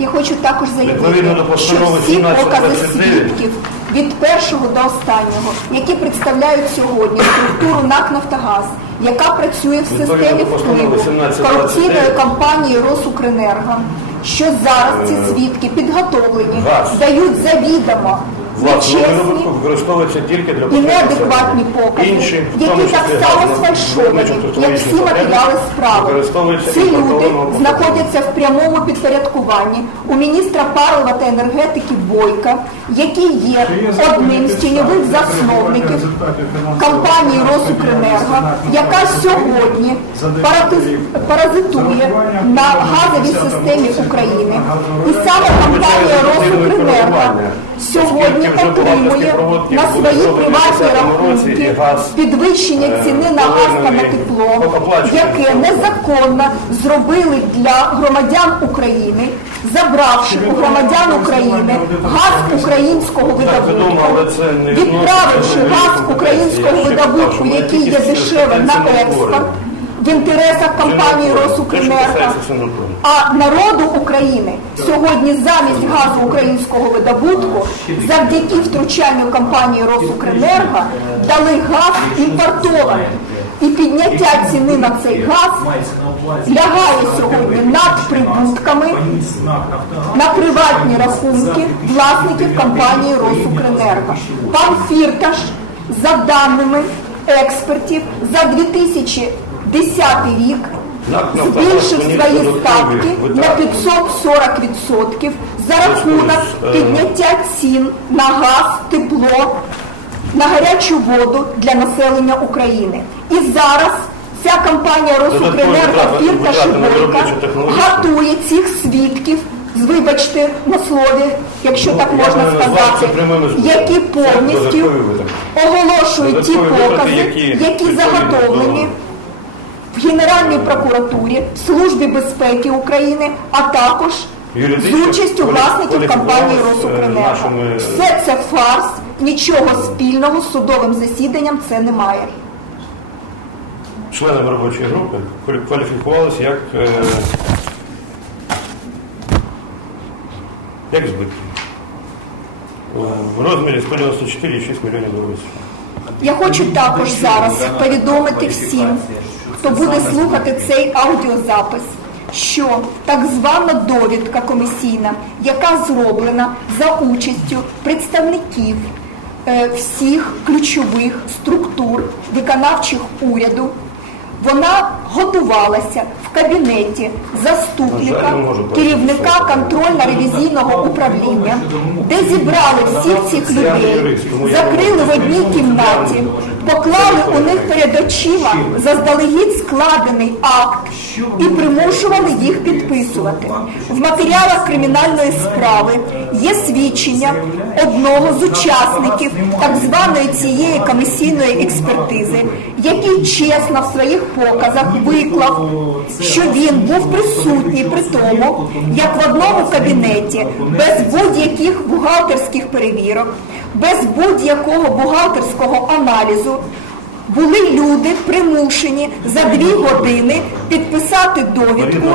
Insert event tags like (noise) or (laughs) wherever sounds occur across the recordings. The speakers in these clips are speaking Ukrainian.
Я хочу також заявити, що всі покази свідків від першого до останнього, які представляють сьогодні структуру НАК «Нафтогаз», яка працює в системі впливу 1729 корупційної компанії «Росукренерго», що зараз ці свідки підготовлені, дають завідомо нечесні випадку використовується тільки для і неадекватні покази, Інші, які так само сфальшовані, як всі матеріали справи. Ці люди знаходяться в прямому підпорядкуванні у міністра палива та енергетики Бойка, який є одним з тіньових засновників компанії «Росукренерго», яка сьогодні паразитує на газовій системі України. І саме компанія «Росукренерго» сьогодні отримує на свої приватні рахунки підвищення ціни на газ та на тепло, яке незаконно зробили для громадян України, забравши у громадян України газ українського видобутку, відправивши газ українського видобутку, який є дешевим на експорт в інтересах компанії «Росукренерго», а народу України сьогодні замість газу українського видобутку завдяки втручанню компанії «Росукренерго» дали газ імпортований. І підняття ціни на цей газ лягає сьогодні над прибутками на приватні рахунки власників компанії «Росукренерго». Пан Фірташ, за даними експертів, за 2010 рік збільшив свої ставки на витрати. 540% за рахунок е, підняття цін на газ, тепло, на гарячу воду для населення України. І зараз ця компанія «Росукренерго» виробничу технологію. готує цих свідків, вибачте на слові, якщо так Ну, я можна сказати, які повністю оголошують ті покази, які заготовлені в Генеральній прокуратурі, Службі безпеки України, а також з участю власників компанії е, «Росукренерго». Все це фарс, нічого спільного з судовим засіданням це немає. членами робочої групи кваліфікувалися як, е, як збитки. В розмірі 194,6 мільйонів доларів. Я хочу також зараз повідомити всім, хто буде слухати цей аудіозапис, що так звана довідка комісійна, яка зроблена за участю представників е, всіх ключових структур виконавчих уряду, вона готувалася в кабінеті заступника керівника контрольно-ревізійного управління, де зібрали всіх цих людей, закрили в одній кімнаті, поклали у них перед очима заздалегідь складений акт і примушували їх підписувати. В матеріалах кримінальної справи є свідчення одного з учасників так званої цієї комісійної експертизи, який чесно в своїх показах виклав, що він був присутній при тому, як в одному кабінеті без будь-яких бухгалтерських перевірок, без будь-якого бухгалтерського аналізу були люди примушені за дві години підписати довідку.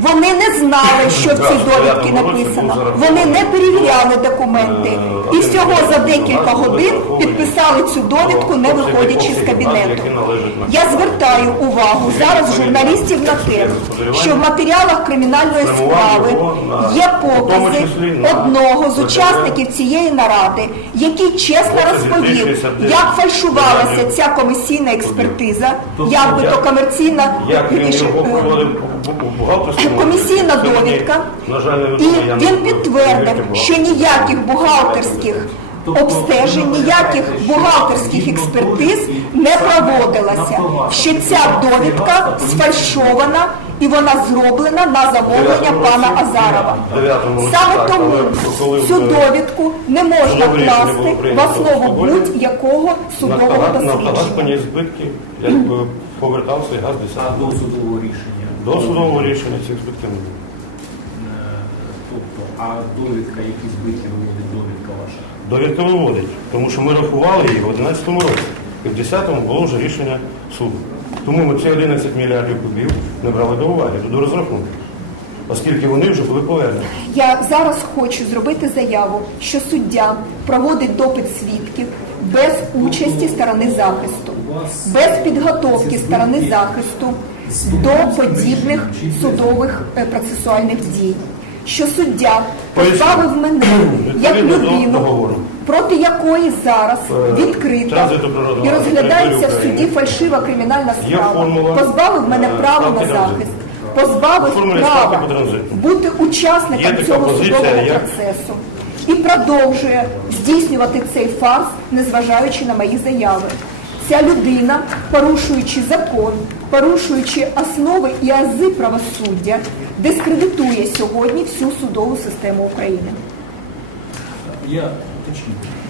Вони не знали, що в цій довідці написано. Вони не перевіряли документи. І всього за декілька годин підписали цю довідку, не виходячи з кабінету. Я звертаю увагу зараз журналістів на те, що в матеріалах кримінальної справи є покази одного з учасників цієї наради, який чесно розповів, як фальшувалася ця комісійна експертиза, як би то комерційна (laughs) Комісійна довідка, і він підтвердив, що ніяких бухгалтерських обстежень, ніяких бухгалтерських експертиз не проводилося. Що ця довідка сфальшована і вона зроблена на замовлення пана Азарова. Саме тому цю довідку не можна судове рішення було класти в основу будь-якого судового дослідження. повертав свій газ до судового рішення. до судового рішення цих збитків не було. Е, Тобто, а довідка, які збитки виводить довідка виводить, тому що ми рахували її в 11 році. І в 10-му було вже рішення суду. Тому ми ці 11 мільярдів кубів не брали до уваги, до розрахунку. оскільки вони вже були повернені. Я зараз хочу зробити заяву, що суддя проводить допит свідків без участі сторони захисту, без підготовки сторони захисту до подібних судових е, процесуальних дій. Що суддя поставив мене як людину, проти якої зараз Е, відкрита і розглядається в суді фальшива кримінальна справа, позбавив мене е, права на захист, позбавив права бути учасником цього судового процесу. І продовжує здійснювати цей фарс, незважаючи на мої заяви. Ця людина, порушуючи закон, порушуючи основи і ази правосуддя, дискредитує сьогодні всю судову систему України. Я.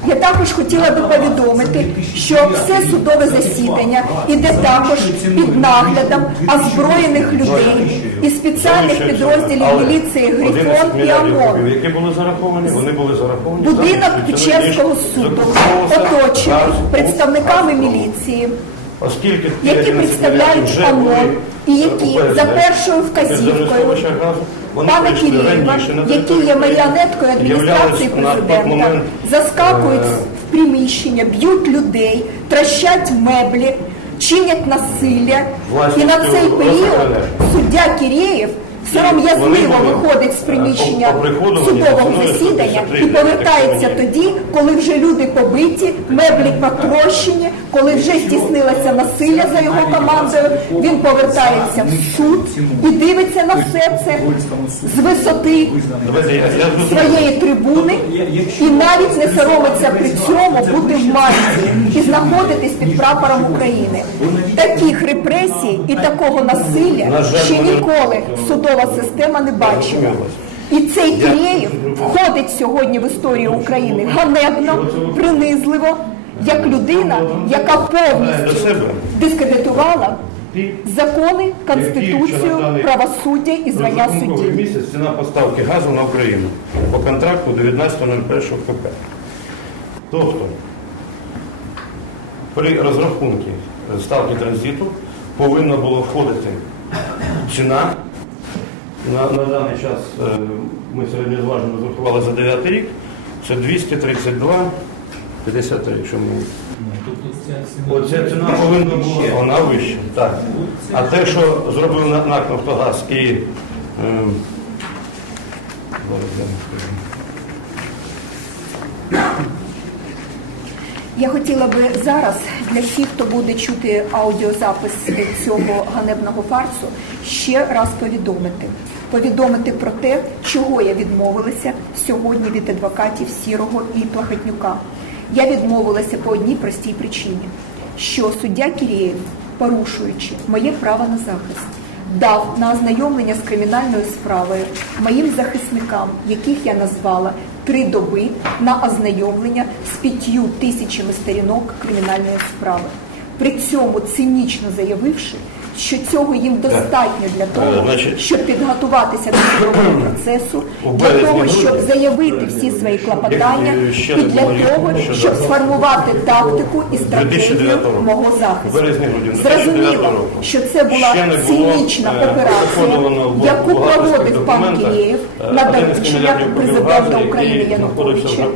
Я також хотіла би повідомити, що все судове засідання іде також під наглядом озброєних людей і спеціальних підрозділів міліції 11 Грифон і ОМОН. які були зараховані, вони були зараховані. Будинок Печерського суду оточений представниками міліції, які представляють ОМОН і які? За першою вказівкою. пана прийшли які який є маріонеткою адміністрації президента, заскакують е, в приміщення, б'ють людей, трощать меблі, чинять насилля. І на цей період суддя Кирєєв сором'язливо виходить з приміщення судового засідання і повертається тоді, коли вже люди побиті, меблі потрощені, коли вже здійснилося насилля за його командою. Він повертається в суд і дивиться на все це з висоти своєї трибуни. І навіть не соромиться при цьому бути в масці і знаходитись під прапором України. Таких репресій і такого насилля ще ніколи судова система не бачила. І цей Киреєв входить сьогодні в історію України ганебно, принизливо, як людина, яка повністю дискредитувала закони, конституцію, правосуддя і звання судді. місяць ціна поставки газу на Україну по контракту 19.01 КП. Тобто при розрахунку ставки транзиту повинна була входити ціна. На, на даний час е, ми середньозважно розрахували за 9 рік. Це 232 53, якщо ми Тобто ця ціна- Оця ціна повинна була, вона вища. Так. А те, що зробив на- НАК Нафтогаз і ем, я хотіла би зараз для всіх, хто буде чути аудіозапис цього ганебного фарсу, ще раз повідомити. Повідомити про те, чого я відмовилася сьогодні від адвокатів Сірого і Плахатнюка. Я відмовилася по одній простій причині, що суддя Кірєєв, порушуючи моє право на захист, дав на ознайомлення з кримінальною справою моїм захисникам, яких я назвала три доби на ознайомлення з п'ятью тисячами сторінок кримінальної справи. При цьому цинічно заявивши, що цього їм достатньо для Е, того, щоб підготуватися до судового процесу, для того, щоб заявити всі свої клопотання е, ще і для того, щоб сформувати тактику і стратегію мого захисту. березні грудні 2009 Зрозуміло, що це була цинічна е, операція, яку проводив пан Києв на 11 доручення президента України Януковича.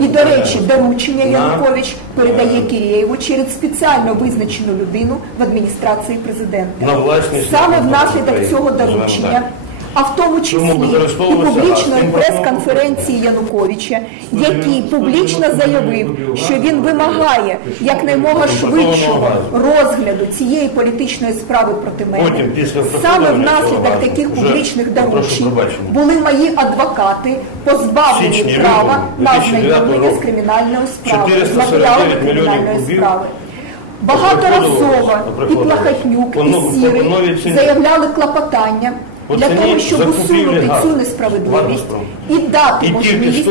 І, до речі, доручення Янукович передає Кирєєву через спеціально визначену людину в адміністрації президента. На Саме внаслідок цього доручення а в тому числі і публічної прес-конференції Януковича, який публічно заявив, що він вимагає якнаймога швидшого розгляду цієї політичної справи проти мене. Саме внаслідок таких публічних доручень були мої адвокати позбавлені права на 2009 ознайомлення з кримінальною справою, з 449 матеріалами кримінальної справи. Багаторазово і. Плахатнюк, і Сірий. заявляли клопотання По для ціні того, щоб усунути газу. цю несправедливість і дати І можливість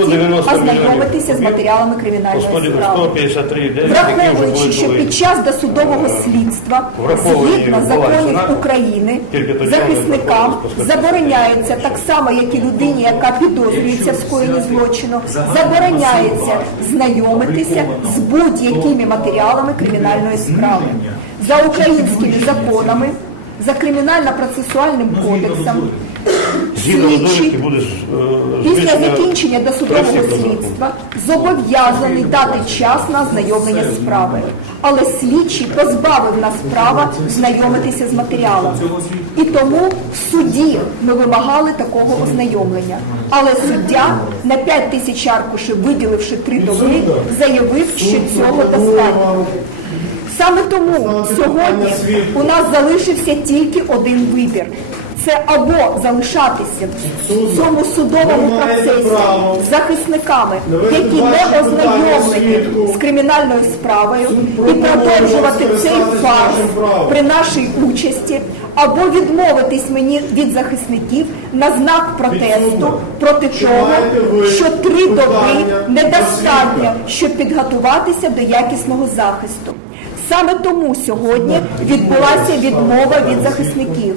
ознайомитися з матеріалами кримінальної справи. 153 9, які Враховуючи, що під час досудового слідства, Враховані згідно законів України, захисникам забороняється так само, як і людині, яка підозрюється в скоєнні злочину, забороняється знайомитися з будь-якими матеріалами кримінальної справи. За українськими законами, за кримінально-процесуальним кодексом, Згідно Слідчий е, Після закінчення досудового слідства зобов'язаний дати час на ознайомлення з справою. Але слідчий позбавив нас права знайомитися з матеріалом. І тому в суді ми вимагали такого ознайомлення. Але суддя на 5 тисяч аркушів, виділивши три доби, заявив, що цього достатньо. Саме тому сьогодні у нас залишився тільки один вибір. Це або залишатися в цьому судовому процесі з захисниками, які не ознайомлені з кримінальною справою, і продовжувати цей фарс при нашій участі, або відмовитись мені від захисників на знак протесту проти того, що три доби недостатньо, щоб підготуватися до якісного захисту. Саме тому сьогодні відбулася відмова від захисників.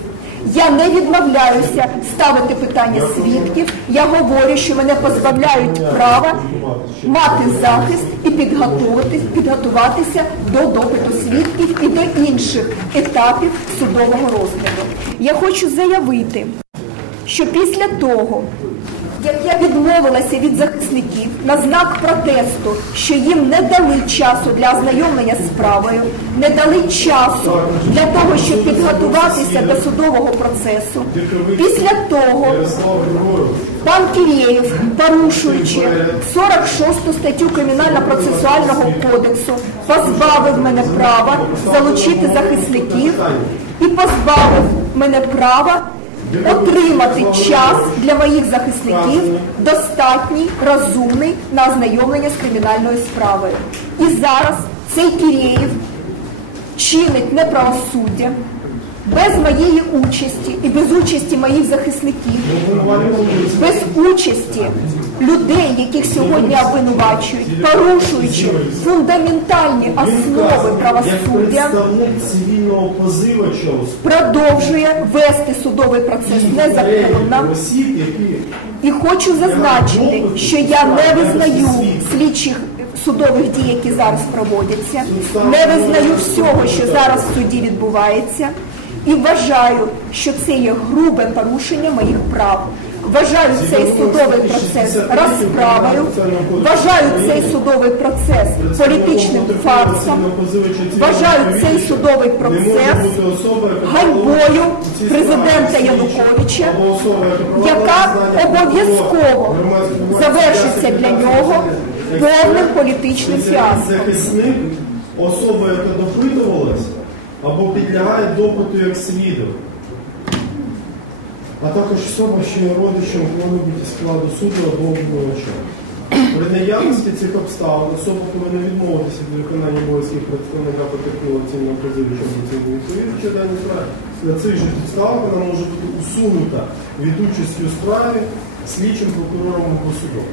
Я не відмовляюся ставити питання свідків. Я говорю, що мене позбавляють права мати захист і підготуватися до допиту свідків і до інших етапів судового розгляду. Я хочу заявити, що після того, як я відмовилася від захисників на знак протесту, що їм не дали часу для ознайомлення з справою, не дали часу для того, щоб підготуватися до судового процесу. Після того пан Кірєєв, порушуючи 46 статтю Кримінально-процесуального кодексу, позбавив мене права залучити захисників і позбавив мене права отримати час для моїх захисників достатній, розумний на ознайомлення з кримінальною справою. І зараз цей Кірєєв чинить неправосуддя без моєї участі і без участі моїх захисників, без участі людей, яких сьогодні обвинувачують, порушуючи фундаментальні основи правосуддя продовжує вести судовий процес незаконно. І хочу зазначити, що я не визнаю слідчих судових дій, які зараз проводяться, не визнаю всього, що зараз в суді відбувається, і вважаю, що це є грубе порушення моїх прав. Вважаю цей судовий процес розправою, вважаю цей судовий процес політичним фарсом, вважаю цей судовий процес ганьбою президента Януковича, яка обов'язково завершиться для нього повним політичним фіаско. особа, яка допитувалась, або підлягає допиту як свідок. А також особа, що є родичем кого-небудь складу суду або обвинувача. При наявності цих обставин особа повинна відмовитися від виконання обов'язків представника потерпілого цінного позивача або цінного відповідача даній справі. На цих же підставах вона може бути усунута від участі у справі слідчим прокурором або судом.